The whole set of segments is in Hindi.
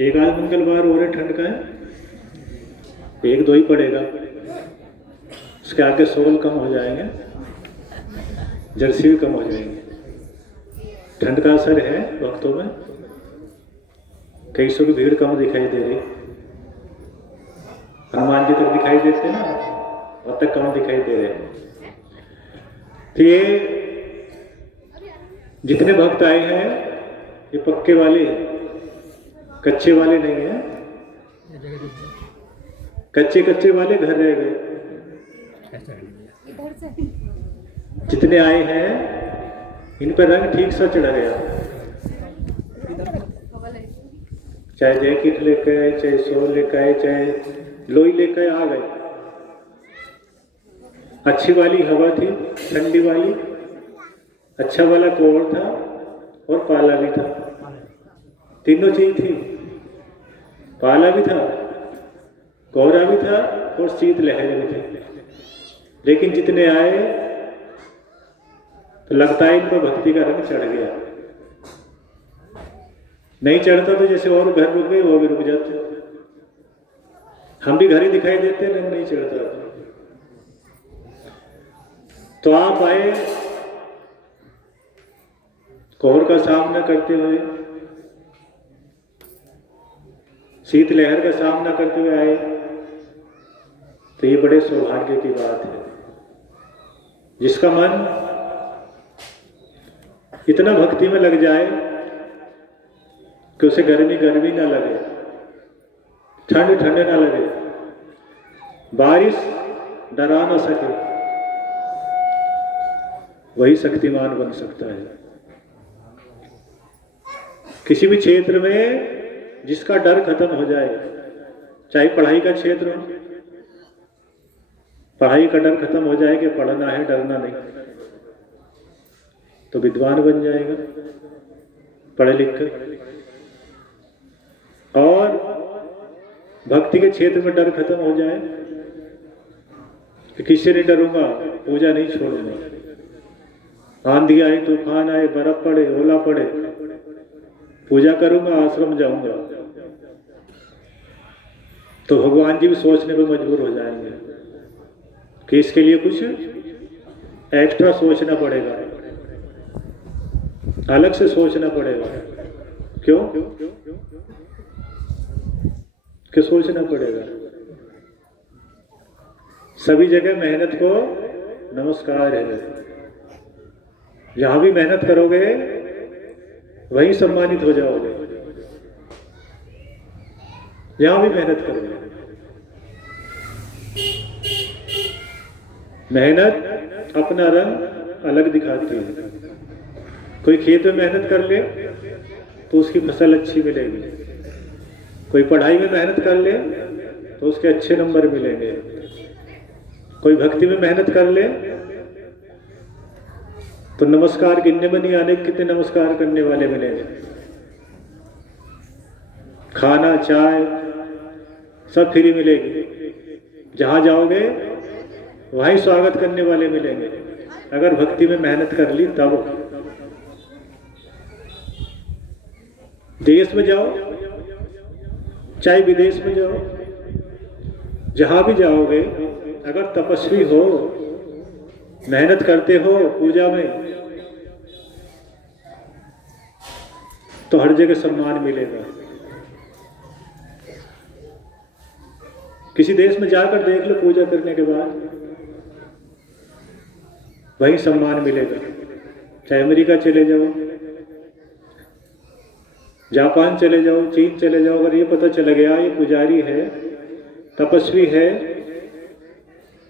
एक आध मंगलवार हो रहे ठंड का है, एक दो ही पड़ेगा, उसके आगे सोल कम हो जाएंगे, जर्सी भी कम हो जाएंगे। ठंड का असर है वक्तों में, कई सौ की भीड़ कम दिखाई दे रही, हनुमान जी तक दिखाई देते हैं ना, वहां तक कम दिखाई दे रहे। तो ये जितने भक्त आए हैं ये पक्के वाले, कच्चे वाले नहीं है। कच्चे कच्चे वाले घर रह गए। जितने आए हैं इन पर रंग ठीक सा चढ़ा गया, चाहे जैकेट लेकर आए, चाहे शॉल लेकर आए, चाहे लोई लेकर आ गए। अच्छी वाली हवा थी, ठंडी वाली, अच्छा वाला कोहर था और पाला भी था, तीनों चीज थी। पाला भी था, कोहरा भी था और शीत लहर भी थी। लेकिन जितने आए तो लगता है इनको भक्ति का रंग चढ़ गया। नहीं चढ़ता तो जैसे और घर रुक गए वो भी रुक जाते, हम भी घर ही दिखाई देते, रंग नहीं चढ़ता। तो आप आए कोहर का सामना करते हुए, शीत लहर का सामना करते हुए आए, तो ये बड़े सौभाग्य की बात है। जिसका मन इतना भक्ति में लग जाए कि उसे गर्मी गर्मी ना लगे, ठंड ठंड ना लगे, बारिश डरा ना सके, वही शक्तिमान बन सकता है। किसी भी क्षेत्र में जिसका डर खत्म हो जाए, चाहे पढ़ाई का क्षेत्र हो, पढ़ाई का डर खत्म हो जाए कि पढ़ना है, डरना नहीं, तो विद्वान बन जाएगा पढ़े लिख कर। और भक्ति के क्षेत्र में डर खत्म हो जाए कि किससे नहीं डरूंगा, पूजा नहीं छोड़ूंगा, आंधी आए, तूफान आए, बर्फ पड़े, ओला पड़े, पूजा करूंगा, आश्रम जाऊंगा, तो भगवान जी भी सोचने पर मजबूर हो जाएंगे कि इसके लिए कुछ एक्स्ट्रा सोचना पड़ेगा, अलग से सोचना पड़ेगा। क्यों कि सोचना पड़ेगा। सभी जगह मेहनत को नमस्कार है, जहां भी मेहनत करोगे वहीं सम्मानित हो जाओगे, जहां भी मेहनत करोगे। मेहनत अपना रंग अलग दिखाती है। कोई खेत में मेहनत कर ले तो उसकी फसल अच्छी मिलेगी, कोई पढ़ाई में मेहनत कर ले तो उसके अच्छे नंबर मिलेंगे, कोई भक्ति में मेहनत कर ले तो नमस्कार गिनने में नहीं आने कितने नमस्कार करने वाले मिलेंगे। खाना चाय सब फ्री मिलेगी, जहां जाओगे वहीं स्वागत करने वाले मिलेंगे, अगर भक्ति में मेहनत कर ली तब। देश में जाओ चाहे विदेश में जाओ, जहां भी जाओगे अगर तपस्वी हो, मेहनत करते हो पूजा में, तो हर जगह सम्मान मिलेगा। किसी देश में जाकर देख लो, पूजा करने के बाद वही सम्मान मिलेगा। चाहे अमेरिका चले जाओ, जापान चले जाओ, चीन चले जाओ, अगर ये पता चला गया ये पुजारी है, तपस्वी है,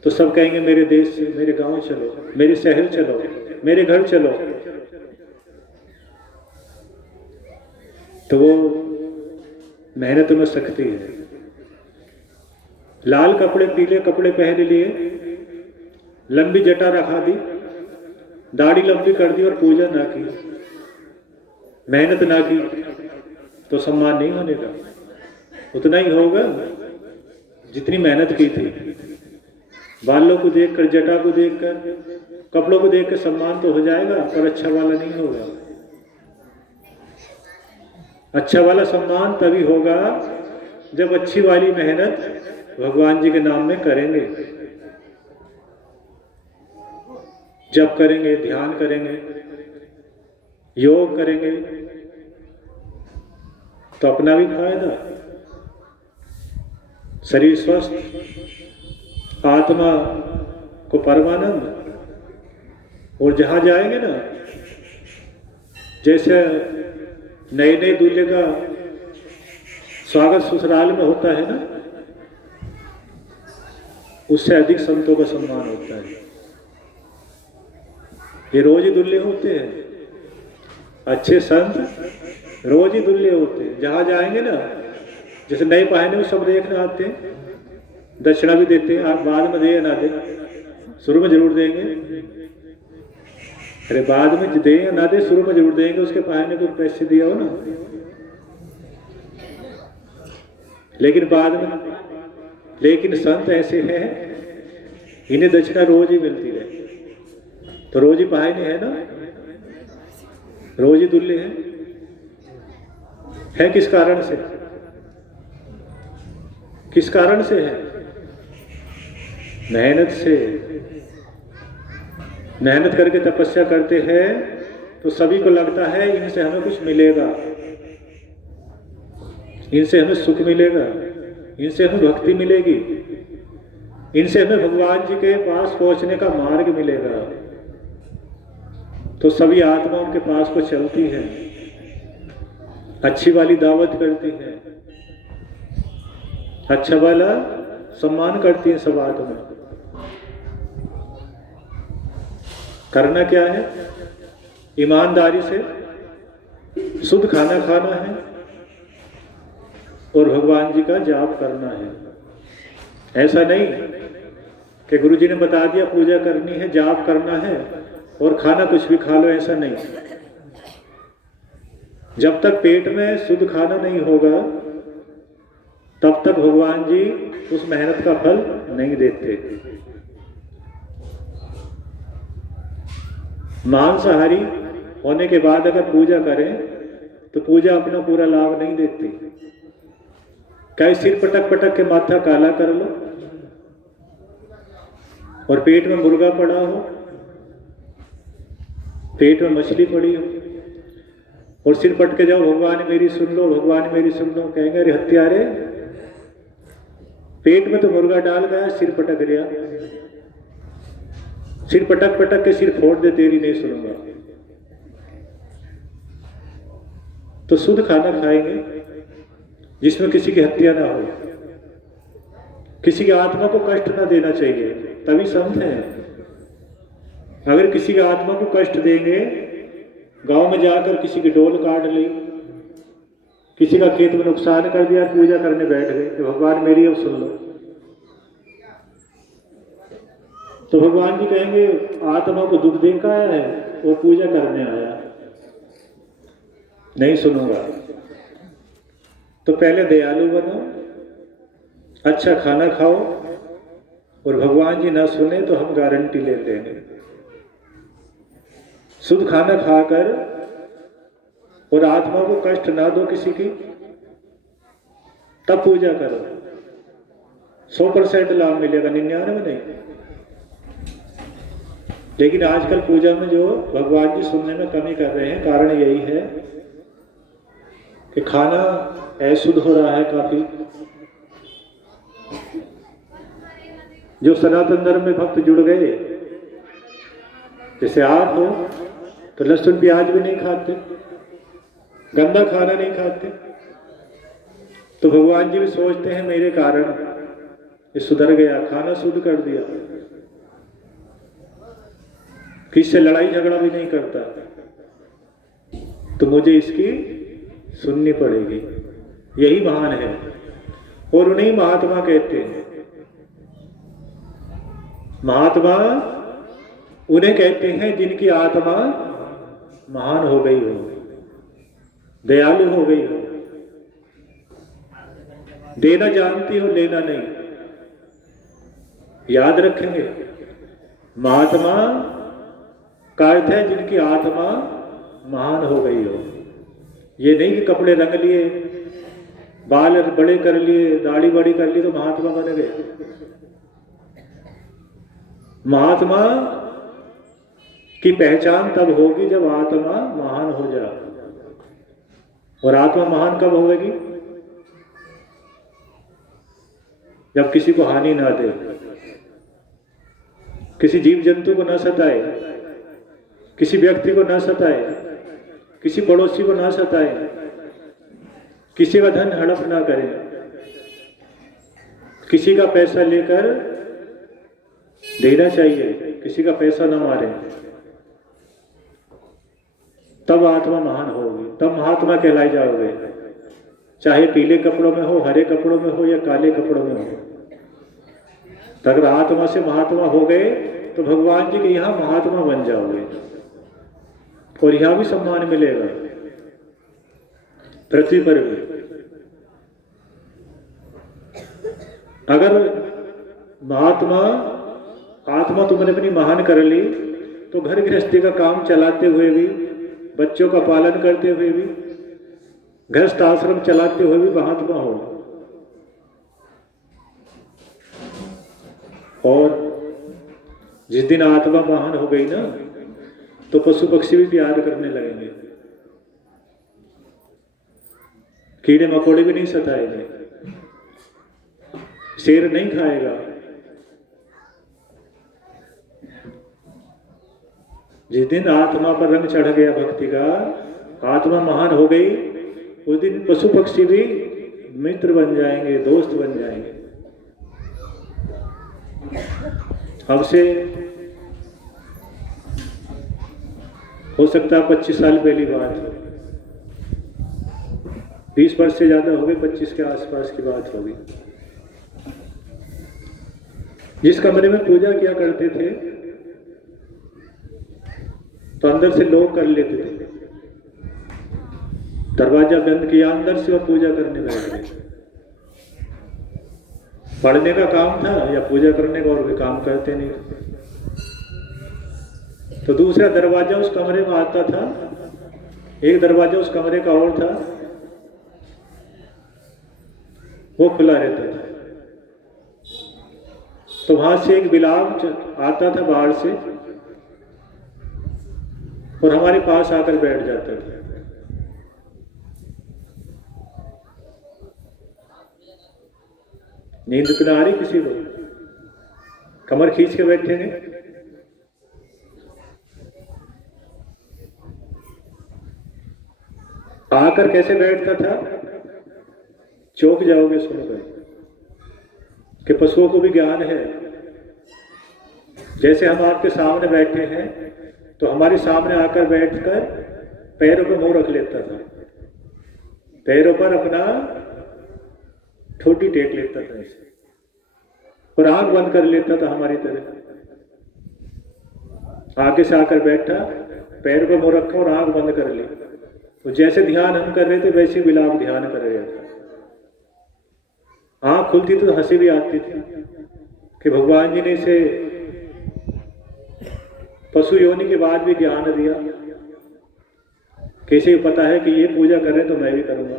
तो सब कहेंगे मेरे देश से, मेरे गांव चलो, मेरे शहर चलो, मेरे घर चलो। तो वो मेहनत में शक्ति है। लाल कपड़े पीले कपड़े पहन लिए, लंबी जटा रखा दी, दाढ़ी लंबी कर दी और पूजा ना की, मेहनत ना की, तो सम्मान नहीं होने का। उतना ही होगा जितनी मेहनत की थी। बालों को देखकर, जटा को देखकर, कपड़ों को देखकर सम्मान तो हो जाएगा, पर अच्छा वाला नहीं होगा। अच्छा वाला सम्मान तभी होगा जब अच्छी वाली मेहनत भगवान जी के नाम में करेंगे, जप करेंगे, ध्यान करेंगे, योग करेंगे, तो अपना भी फायदा, शरीर स्वस्थ, आत्मा को परमानंद। और जहां जाएंगे ना, जैसे नए नए दूल्हे का स्वागत ससुराल में होता है ना, उससे अधिक संतों का सम्मान होता है। ये रोज ही दूल्हे होते हैं, अच्छे संत रोज ही दूल्हे होते हैं। जहां जाएंगे ना, जैसे नए पहने वो सब देखने आते हैं, दक्षिणा भी देते हैं। आप बाद में दे या ना दे, शुरू में जरूर देंगे। अरे बाद में दे या ना दे, शुरू में जरूर देंगे। उसके पहने को पैसे दिया हो ना, लेकिन बाद में। लेकिन संत ऐसे हैं, इन्हें दक्षिणा रोज ही मिलती है, तो रोज ही पहने है ना, रोज ही दूल्हे हैं। है किस कारण से? किस कारण से है? मेहनत से। मेहनत करके तपस्या करते हैं तो सभी को लगता है इनसे हमें कुछ मिलेगा, इनसे हमें सुख मिलेगा, इनसे हमें भक्ति मिलेगी, इनसे हमें भगवान जी के पास पहुंचने का मार्ग मिलेगा। तो सभी आत्माओं के पास को चलती है, अच्छी वाली दावत करती है, अच्छा वाला सम्मान करती है सब आत्मा। करना क्या है? ईमानदारी से शुद्ध खाना खाना है और भगवान जी का जाप करना है। ऐसा नहीं कि गुरुजी ने बता दिया पूजा करनी है, जाप करना है और खाना कुछ भी खा लो, ऐसा नहीं। जब तक पेट में शुद्ध खाना नहीं होगा तब तक भगवान जी उस मेहनत का फल नहीं देते। मांसाहारी होने के बाद अगर पूजा करें तो पूजा अपना पूरा लाभ नहीं देती। क्या सिर पटक पटक के माथा काला कर लो और पेट में मुर्गा पड़ा हो, पेट में मछली पड़ी हो और सिर पट के जाओ भगवान मेरी सुन लो, भगवान मेरी सुन लो, कहेंगे अरे हत्यारे, पेट में तो मुर्गा डाल गया, सिर पटक गया, सिर पटक पटक के सिर फोड़ दे, तेरी नहीं सुनूंगा। तो शुद्ध खाना खाएंगे जिसमें किसी की हत्या ना हो, किसी की आत्मा को कष्ट ना देना चाहिए, तभी संत है। अगर किसी की आत्मा को कष्ट देंगे, गांव में जाकर किसी की डोल काट ली, किसी का खेत में नुकसान कर दिया, पूजा करने बैठ गए कि भगवान मेरी अब सुन लो, तो भगवान जी कहेंगे आत्मा को दुख दे का आया है, वो पूजा करने आया, नहीं सुनूंगा। तो पहले दयालु बनो, अच्छा खाना खाओ, और भगवान जी ना सुने तो हम गारंटी लेते हैं शुद्ध खाना खाकर और आत्मा को कष्ट ना दो किसी की, तब पूजा करो, 100% लाभ मिलेगा, 99 नहीं। लेकिन आजकल पूजा में जो भगवान जी सुनने में कमी कर रहे हैं, कारण यही है कि खाना अशुद्ध हो रहा है काफी। जो सनातन धर्म में भक्त जुड़ गए, जैसे आप हो, तो लहसुन प्याज भी नहीं खाते, गंदा खाना नहीं खाते, तो भगवान जी भी सोचते हैं मेरे कारण ये सुधर गया, खाना शुद्ध कर दिया, किससे लड़ाई झगड़ा भी नहीं करता, तो मुझे इसकी सुननी पड़ेगी। यही महान है और उन्हें महात्मा कहते हैं। महात्मा उन्हें कहते हैं जिनकी आत्मा महान हो गई हो, दयालु हो गई हो, देना जानती हो, लेना नहीं। याद रखेंगे, महात्मा का अर्थ है जिनकी आत्मा महान हो गई हो, ये नहीं कि कपड़े रंग लिए, बाल बड़े कर लिए, दाढ़ी बड़ी कर ली तो महात्मा बन गए। महात्मा की पहचान तब होगी जब आत्मा महान हो जाए। और आत्मा महान कब होगी? जब किसी को हानि ना दे, किसी जीव जंतु को ना सताए, किसी व्यक्ति को ना सताए, किसी पड़ोसी को ना सताए, किसी का धन हड़प ना करे, किसी का पैसा लेकर देना चाहिए, किसी का पैसा ना मारे, तब आत्मा महान होगी, तब महात्मा कहलाई जाओगे। चाहे पीले कपड़ों में हो, हरे कपड़ों में हो या काले कपड़ों में हो। तो अगर आत्मा से महात्मा हो गए तो भगवान जी के यहाँ महात्मा बन जाओगे और यहाँ भी सम्मान मिलेगा, पृथ्वी पर भी। अगर महात्मा आत्मा तुमने अपनी महान कर ली तो घर गृहस्थी का काम चलाते हुए भी, बच्चों का पालन करते हुए भी, गृहस्थ आश्रम चलाते हुए भी महात्मा हो। और जिस दिन आत्मा महान हो गई ना तो पशु पक्षी भी प्यार करने लगेंगे, कीड़े मकोड़े भी नहीं सताएंगे, शेर नहीं खाएगा। जिस दिन आत्मा पर रंग चढ़ गया भक्ति का, आत्मा महान हो गई, उस दिन पशु पक्षी भी मित्र बन जाएंगे, दोस्त बन जाएंगे। हमसे हो सकता है 25 साल पहली बात हो, 20 वर्ष से ज्यादा हो गए, 25 के आसपास की बात होगी। जिस कमरे में पूजा किया करते थे तो अंदर से लोग कर लेते थे, दरवाजा बंद किया अंदर से और पूजा करने बैठ गए। पढ़ने का काम था या पूजा करने का, और भी काम करते नहीं। तो दूसरा दरवाजा उस कमरे में आता था, एक दरवाजा उस कमरे का और था, वो खुला रहता था। तो वहां से एक बिलाव आता था बाहर से और हमारे पास आकर बैठ जाता था। नींद तो ना आ रही किसी को, कमर खींच के बैठेंगे। आकर कैसे बैठता था, चौंक जाओगे सुनकर कि पशुओं को भी ज्ञान है। जैसे हम आपके सामने बैठे हैं तो हमारे सामने आकर बैठकर पैरों पर मुंह रख लेता था, पैरों पर अपना ठोडी टेक लेता था ऐसे, और आंख बंद कर लेता था हमारी तरह। आगे से आकर बैठा, पैर पर मुंह रखा और आंख बंद कर ली। तो जैसे ध्यान हम कर रहे थे वैसे बिलाव ध्यान कर रहा था। आंख खुलती तो हंसी भी आती थी कि भगवान जी ने इसे पशु योनि के बाद भी ज्ञान दिया। कैसे पता है कि ये पूजा कर रहे तो मैं भी करूंगा।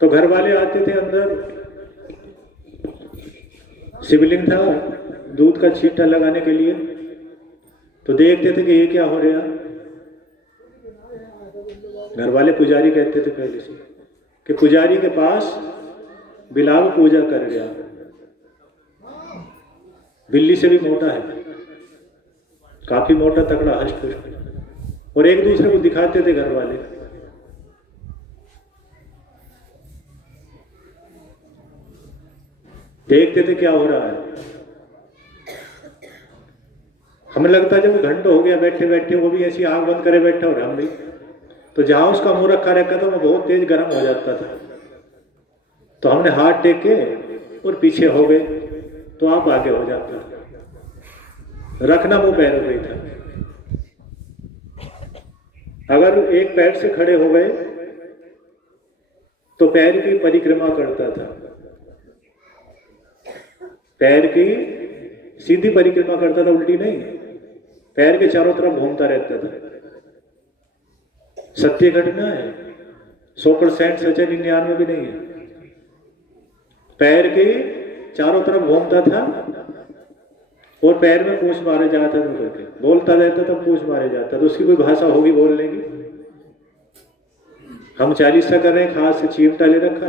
तो घर वाले आते थे अंदर, शिवलिंग था दूध का छींटा लगाने के लिए, तो देखते थे कि ये क्या हो रहा। घर वाले पुजारी कहते थे पहले से कि पुजारी के पास बिलाव पूजा कर गया, बिल्ली से भी मोटा है, काफी मोटा तगड़ा हष्ट पुष्ट। और एक दूसरे को दिखाते थे घर वाले। देखते थे क्या हो रहा है। हमें लगता जब घंटों हो गया बैठे बैठे, वो भी ऐसी आंख बंद करे बैठा और हम भी, तो जहां उसका मुंह रखा रहता था वो बहुत तेज गर्म हो जाता था। तो हमने हाथ टेके और पीछे हो गए तो आप आगे हो जाते। रखना मुंह पैरों पे था। अगर एक पैर से खड़े हो गए तो पैर की परिक्रमा करता था, पैर की सीधी परिक्रमा करता था, उल्टी नहीं। पैर के चारों तरफ घूमता रहता था। सत्य घटना है, 100% सच है, 99 भी नहीं है। पैर के चारों तरफ घूमता था और पैर में पूंछ मारे जाता था करके, बोलता रहता था पूंछ मारे जाता, तो उसकी कोई भाषा होगी बोलने की? हम चालीसा कर रहे हैं, हाथ से चिमटा ले रखा,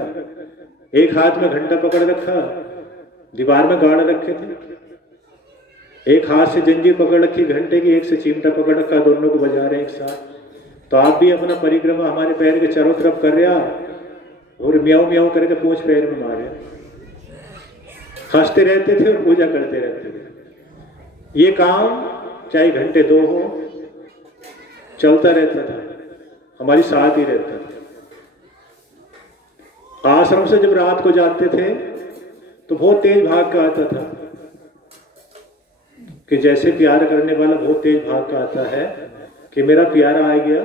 एक हाथ में घंटा पकड़ रखा, दीवार में गाड़ रखे थे, एक हाथ से जंजीर पकड़ रखी घंटे की, एक से चिमटा पकड़ रखा, दोनों को बजा रहे हैं एक साथ। तो आप भी अपना परिक्रमा हमारे पैर के चारों तरफ कर रहा और म्याऊ म्याऊ करके पूंछ पैर में मारे, हंसते रहते थे और पूजा करते रहते थे। ये काम चाहे घंटे 2 हो चलता रहता था, हमारी साथ ही रहता था। आश्रम से जब रात को जाते थे तो बहुत तेज भाग का आता था, कि जैसे प्यार करने वाला बहुत तेज भाग का आता है कि मेरा प्यारा आ गया।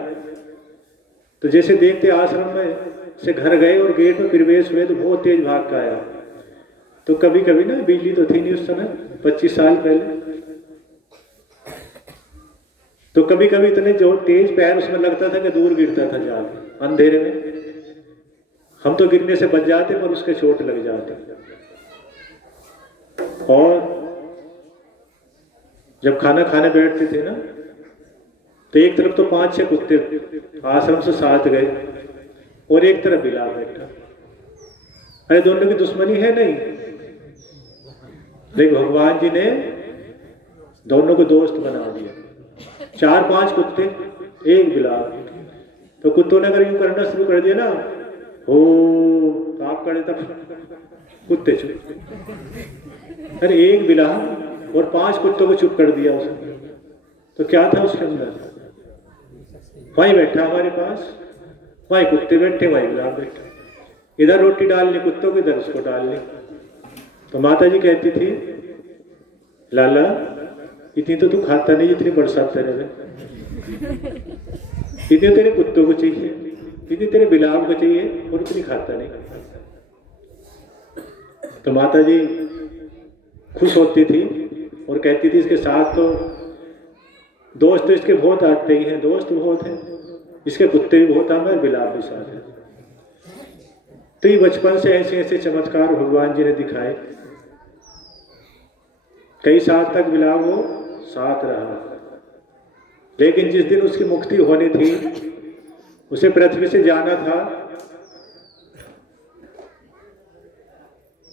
तो जैसे देखते आश्रम में से घर गए और गेट में प्रवेश हुए तो बहुत तेज भाग का आया। तो कभी कभी ना, बिजली तो थी नहीं उस समय, 25 साल पहले, तो कभी कभी इतने जो तेज पैर उसमें लगता था कि दूर गिरता था जाके अंधेरे में। हम तो गिरने से बच जाते पर उसके चोट लग जाते। और जब खाना खाने बैठते थे ना, तो एक तरफ तो 5-6 कुत्ते आश्रम से साथ गए और एक तरफ बिलाव बैठा। अरे दोनों की दुश्मनी है नहीं, लेकिन भगवान जी ने दोनों को दोस्त बना दिया। 4-5 कुत्ते, एक बिलाव। तो कुत्तों ने अगर यूं करना शुरू कर दिया ना, हो आप करे तब कुत्ते चुप। अरे एक बिलाव और 5 कुत्तों को चुप कर दिया उसने, तो क्या था उसके अंदर? वहीं बैठा हमारे पास, वहीं कुत्ते बैठे, वहीं बिलाव बैठे, इधर रोटी डाल ली कुत्तों को, इधर उसको डाल ली। तो माता जी कहती थी, लाला इतनी तो तू खाता नहीं जितनी बरसात तेरे में, इतनी तेरे कुत्तों को चाहिए, इतनी तेरे बिलाव को चाहिए, और इतनी खाता नहीं। तो माता जी खुश होती थी और कहती थी, इसके साथ तो दोस्त तो इसके बहुत आते ही हैं, दोस्त बहुत हैं, इसके कुत्ते भी बहुत आते हैं, बिलाव भी साथ हैं। तो ये बचपन से ऐसे ऐसे चमत्कार भगवान जी ने दिखाए। कई साल तक बिलाव वो साथ रहा, लेकिन जिस दिन उसकी मुक्ति होनी थी, उसे पृथ्वी से जाना था।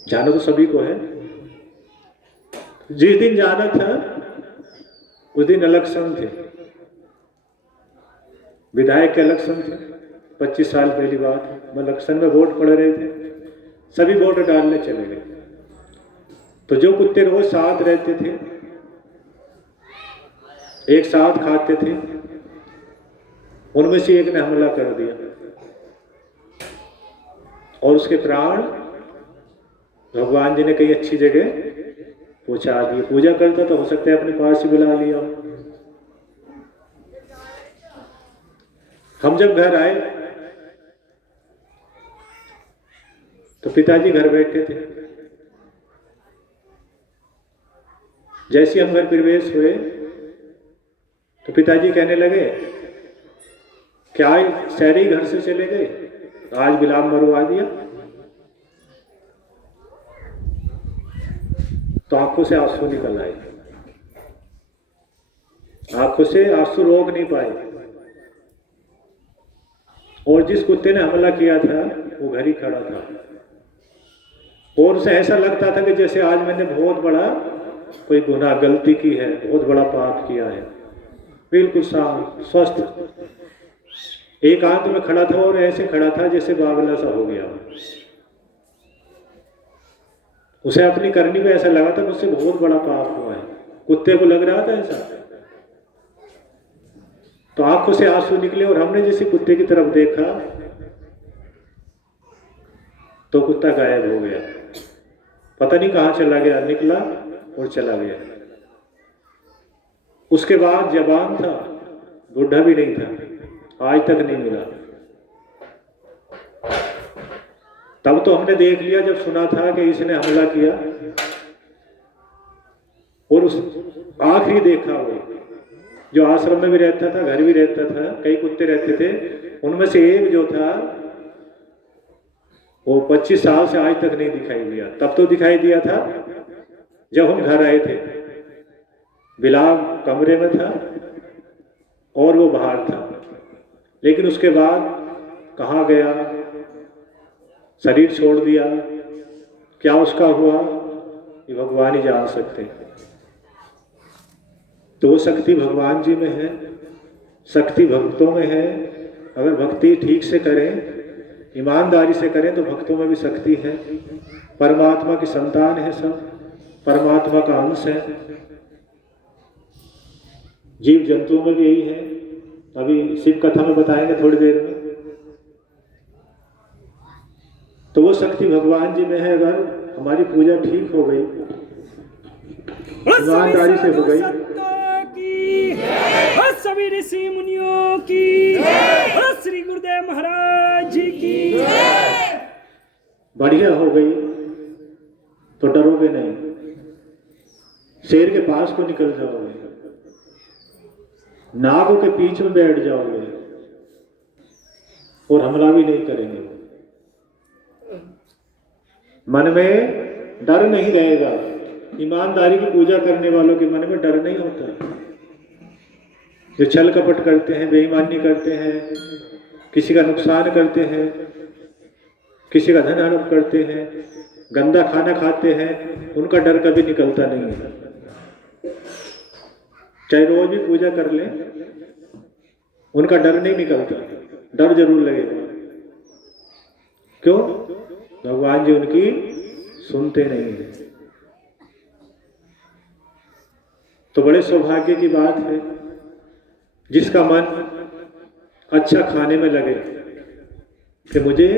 जाना तो सभी को है, जिस दिन जाना था उस दिन इलेक्शन थे, विधायक के इलेक्शन थे। 25 साल पहली बात है, मैं इलेक्शन में वोट पड़ रहे थे, सभी वोट डालने चले गए। तो जो कुत्ते रोज साथ रहते थे, एक साथ खाते थे, उनमें से एक ने हमला कर दिया और उसके प्राण भगवान जी ने कई अच्छी जगह पहुंचा दिए। पूजा करता तो हो सकता है अपने पास ही बुला लिया। हम जब घर आए तो पिताजी घर बैठे थे। जैसे हम घर प्रवेश हुए तो पिताजी कहने लगे, क्या शहरी घर से चले गए, आज बिलाव मरवा दिया? तो आंखों से आंसू निकल आए, आंखों से आंसू रोक नहीं पाए। और जिस कुत्ते ने हमला किया था वो घर ही खड़ा था और उसे ऐसा लगता था कि जैसे आज मैंने बहुत बड़ा कोई गुनाह गलती की है, बहुत बड़ा पाप किया है। बिल्कुल शांत स्वस्थ एकांत में खड़ा था और ऐसे खड़ा था जैसे बावला सा हो गया। उसे अपनी करनी में ऐसा लगा था मुझसे बहुत बड़ा पाप हुआ है, कुत्ते को लग रहा था ऐसा। तो आंखों से आंसू निकले और हमने जैसे कुत्ते की तरफ देखा तो कुत्ता गायब हो गया, पता नहीं कहां चला गया, निकला और चला गया। उसके बाद जवान था, बुढ़ा भी नहीं था, आज तक नहीं मिला। तब तो हमने देख लिया जब सुना था कि इसने हमला किया, और उस आखिरी देखा वो जो आश्रम में भी रहता था, घर भी रहता था, कई कुत्ते रहते थे, उनमें से एक जो था वो 25 साल से आज तक नहीं दिखाई दिया। तब तो दिखाई दिया था जब हम घर आए थे। बिलाल कमरे में था और वो बाहर था, लेकिन उसके बाद कहाँ गया, शरीर छोड़ दिया, क्या उसका हुआ, ये भगवान ही जान सकते हैं। तो वो शक्ति भगवान जी में है, शक्ति भक्तों में है। अगर भक्ति ठीक से करें, ईमानदारी से करें, तो भक्तों में भी शक्ति है। परमात्मा की संतान है सब, परमात्मा का अंश है। जीव जंतुओं में भी यही है। अभी शिव कथा में बताएंगे थोड़ी देर में। तो वो शक्ति भगवान जी में है। अगर हमारी पूजा ठीक हो गई, ईमानदारी से हो गई, सभी ऋषि मुनियों की, श्री गुरुदेव महाराज जी की बढ़िया हो गई, तो डरोगे नहीं। शेर के पास को निकल जाओगे, नागों के बीच में बैठ जाओगे और हमला भी नहीं करेंगे। मन में डर नहीं रहेगा। ईमानदारी की पूजा करने वालों के मन में डर नहीं होता। जो छल कपट करते हैं, बेईमानी करते हैं, किसी का नुकसान करते हैं, किसी का धन हड़प करते हैं, गंदा खाना खाते हैं, उनका डर कभी निकलता नहीं है। चाहे रोज भी पूजा कर लें, उनका डर नहीं निकलता, डर जरूर लगेगा। क्यों? भगवान जी उनकी सुनते नहीं है। तो बड़े सौभाग्य की बात है जिसका मन अच्छा खाने में लगे कि मुझे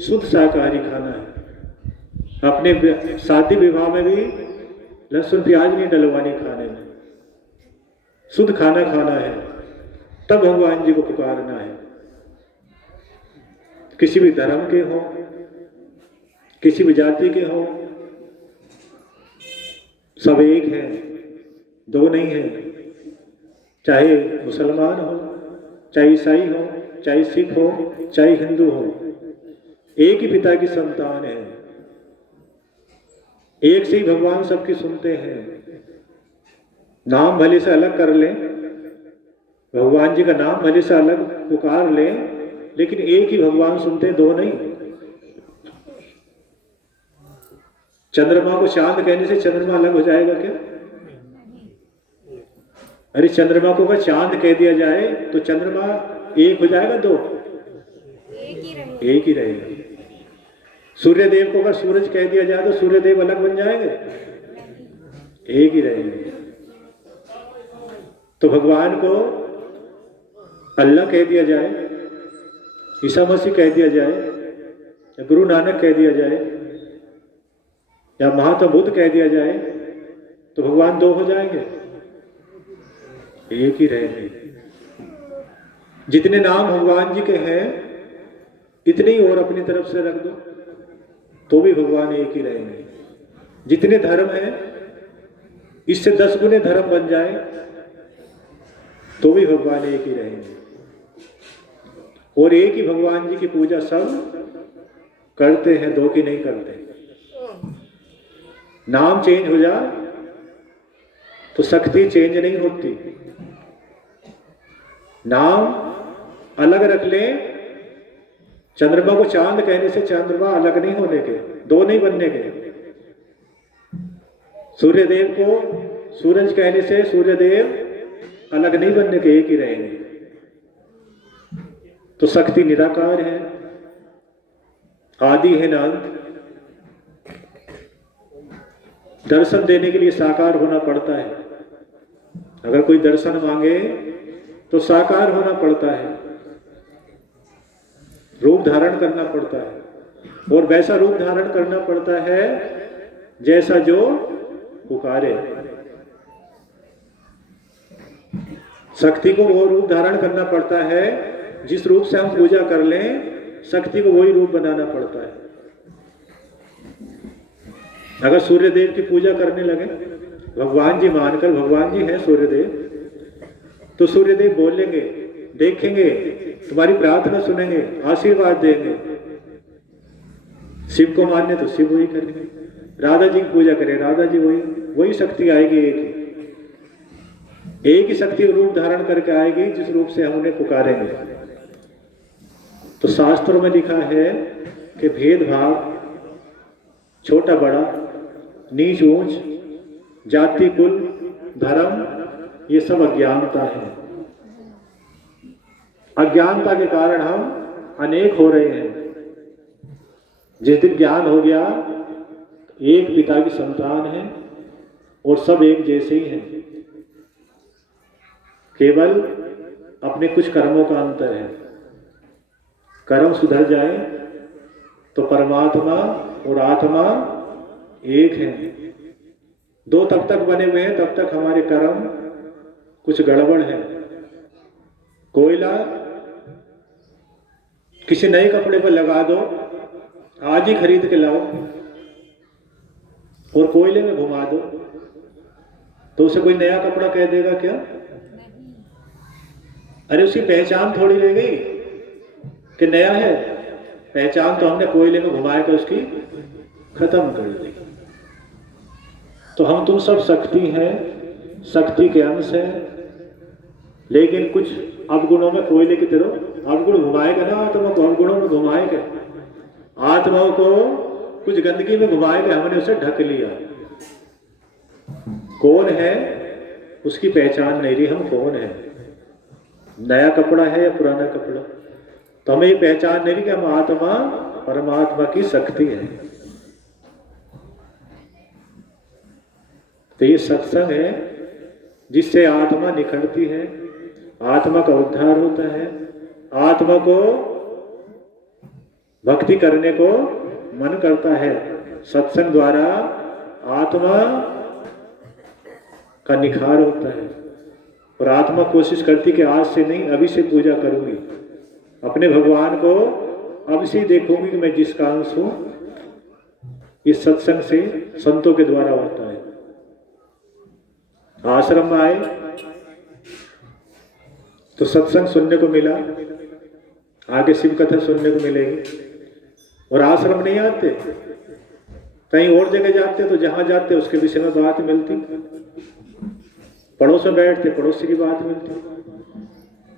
शुद्ध शाकाहारी खाना है। अपने शादी विवाह में भी लहसुन प्याज नहीं डलवानी खाने में, शुद्ध खाना खाना है, तब भगवान जी को पुकारना है। किसी भी धर्म के हो, किसी भी जाति के हो, सब एक हैं, दो नहीं हैं। चाहे मुसलमान हो, चाहे ईसाई हो, चाहे सिख हो, चाहे हिंदू हो, एक ही पिता की संतान है। एक से ही भगवान सबकी सुनते हैं। नाम भले से अलग कर लें, भगवान जी का नाम भले से अलग पुकार लें, लेकिन एक ही भगवान सुनते, दो नहीं। चंद्रमा को चांद कहने से चंद्रमा अलग हो जाएगा क्या? अरे चंद्रमा को अगर चांद कह दिया जाए तो चंद्रमा एक हो जाएगा, दो? एक ही रहेगा। सूर्य देव को अगर सूरज कह दिया जाए तो सूर्य देव अलग बन जाएंगे? एक ही रहेंगे। तो भगवान को अल्लाह कह दिया जाए, ईसा मसीह कह दिया जाए, या गुरु नानक कह दिया जाए, या महात्मा बुद्ध कह दिया जाए, तो भगवान दो हो जाएंगे? एक ही रहेंगे। जितने नाम भगवान जी के हैं इतने ही और अपनी तरफ से रख दो तो भी भगवान एक ही रहेंगे। जितने धर्म हैं इससे 10 गुने धर्म बन जाए तो भी भगवान एक ही रहेंगे। और एक ही भगवान जी की पूजा सब करते हैं, दो की नहीं करते। नाम चेंज हो जा तो शक्ति चेंज नहीं होती। नाम अलग रख ले, चंद्रमा को चांद कहने से चंद्रमा अलग नहीं होने के, दो नहीं बनने के। सूर्यदेव को सूरज कहने से सूर्यदेव अलग नहीं बनने के, एक ही रहेंगे। तो शक्ति निराकार है, आदि है नांत। दर्शन देने के लिए साकार होना पड़ता है। अगर कोई दर्शन मांगे तो साकार होना पड़ता है, रूप धारण करना पड़ता है। और वैसा रूप धारण करना पड़ता है जैसा जो पुकारे। शक्ति को वो रूप धारण करना पड़ता है जिस रूप से हम पूजा कर लें, शक्ति को वही रूप बनाना पड़ता है। अगर सूर्यदेव की पूजा करने लगे, भगवान जी मानकर, भगवान जी हैं सूर्यदेव, तो सूर्यदेव बोलेंगे, देखेंगे तुम्हारी प्रार्थना सुनेंगे, आशीर्वाद देंगे। शिव को मानने तो शिव वही करेंगे, राधा जी की पूजा करें, राधा जी वही शक्ति आएगी। एक ही शक्ति रूप धारण करके आएगी जिस रूप से हम उन्हें पुकारेंगे। तो शास्त्रों में लिखा है कि भेदभाव, छोटा बड़ा, नीच ऊंच, जाति कुल धर्म, ये सब अज्ञानता है। अज्ञानता के कारण हम अनेक हो रहे हैं। जिस दिन ज्ञान हो गया, एक पिता की संतान है और सब एक जैसे ही हैं, केवल अपने कुछ कर्मों का अंतर है। कर्म सुधर जाए तो परमात्मा और आत्मा एक है। दो तब तक बने हुए हैं, तब तक हमारे कर्म कुछ गड़बड़ है। कोयला किसी नए कपड़े पर लगा दो, आज ही खरीद के लाओ और कोयले में घुमा दो, तो उसे कोई नया कपड़ा कह देगा क्या? अरे उसकी पहचान थोड़ी रह गई कि नया है। पहचान तो हमने कोयले में घुमा के उसकी खत्म कर दी। तो हम तुम सब शक्ति हैं, शक्ति के अंश हैं, लेकिन कुछ अवगुणों में कोयले की तरह अवगुण घुमाएगा ना, आत्मा को अवगुणों में घुमाएगा। आत्माओं को कुछ गंदगी में घुमाएगा, हमने उसे ढक लिया। कौन है उसकी पहचान नहीं रही, हम कौन है, नया कपड़ा है या पुराना कपड़ा। तो हमें ये पहचान नहीं रही कि हम आत्मा परमात्मा की शक्ति है। तो ये सत्संग है जिससे आत्मा निखरती है, आत्मा का उद्धार होता है, आत्मा को भक्ति करने को मन करता है। सत्संग द्वारा आत्मा का निखार होता है और आत्मा कोशिश करती कि आज से नहीं, अभी से पूजा करूंगी, अपने भगवान को अब से देखूंगी कि मैं जिसका अंश हूं। इस सत्संग से संतों के द्वारा होता है। आश्रम में आए तो सत्संग सुनने को मिला, आगे शिव कथा सुनने को मिलेगी। और आश्रम नहीं आते, कहीं और जगह जाते तो जहां जाते उसके विषय में बात मिलती, पड़ोस में बैठते पड़ोसी की बात मिलती,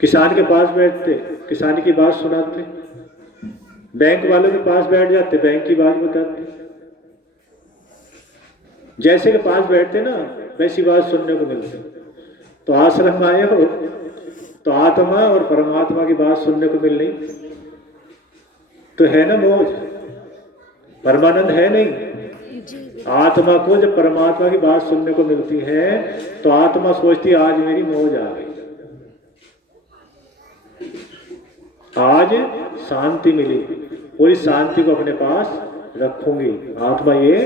किसान के पास बैठते किसानी की बात सुनाते, बैंक वालों के पास बैठ जाते बैंक की बात बताते। जैसे के पास बैठते ना वैसी बात सुनने को मिलती। तो आश्रम में आए हो तो आत्मा और परमात्मा की बात सुनने को मिल रही तो है ना मौज। परमानंद है नहीं। आत्मा को जब परमात्मा की बात सुनने को मिलती है तो आत्मा सोचती आज मेरी मौज आ गई, आज शांति मिली और इस शांति को अपने पास रखूंगी। आत्मा ये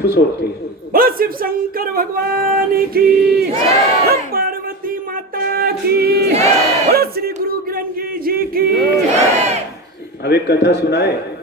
खुश होती है। बस शिव शंकर भगवान की, पार्वती माता की, श्री गुरु ग्रंथी जी की। अब एक कथा सुनाए।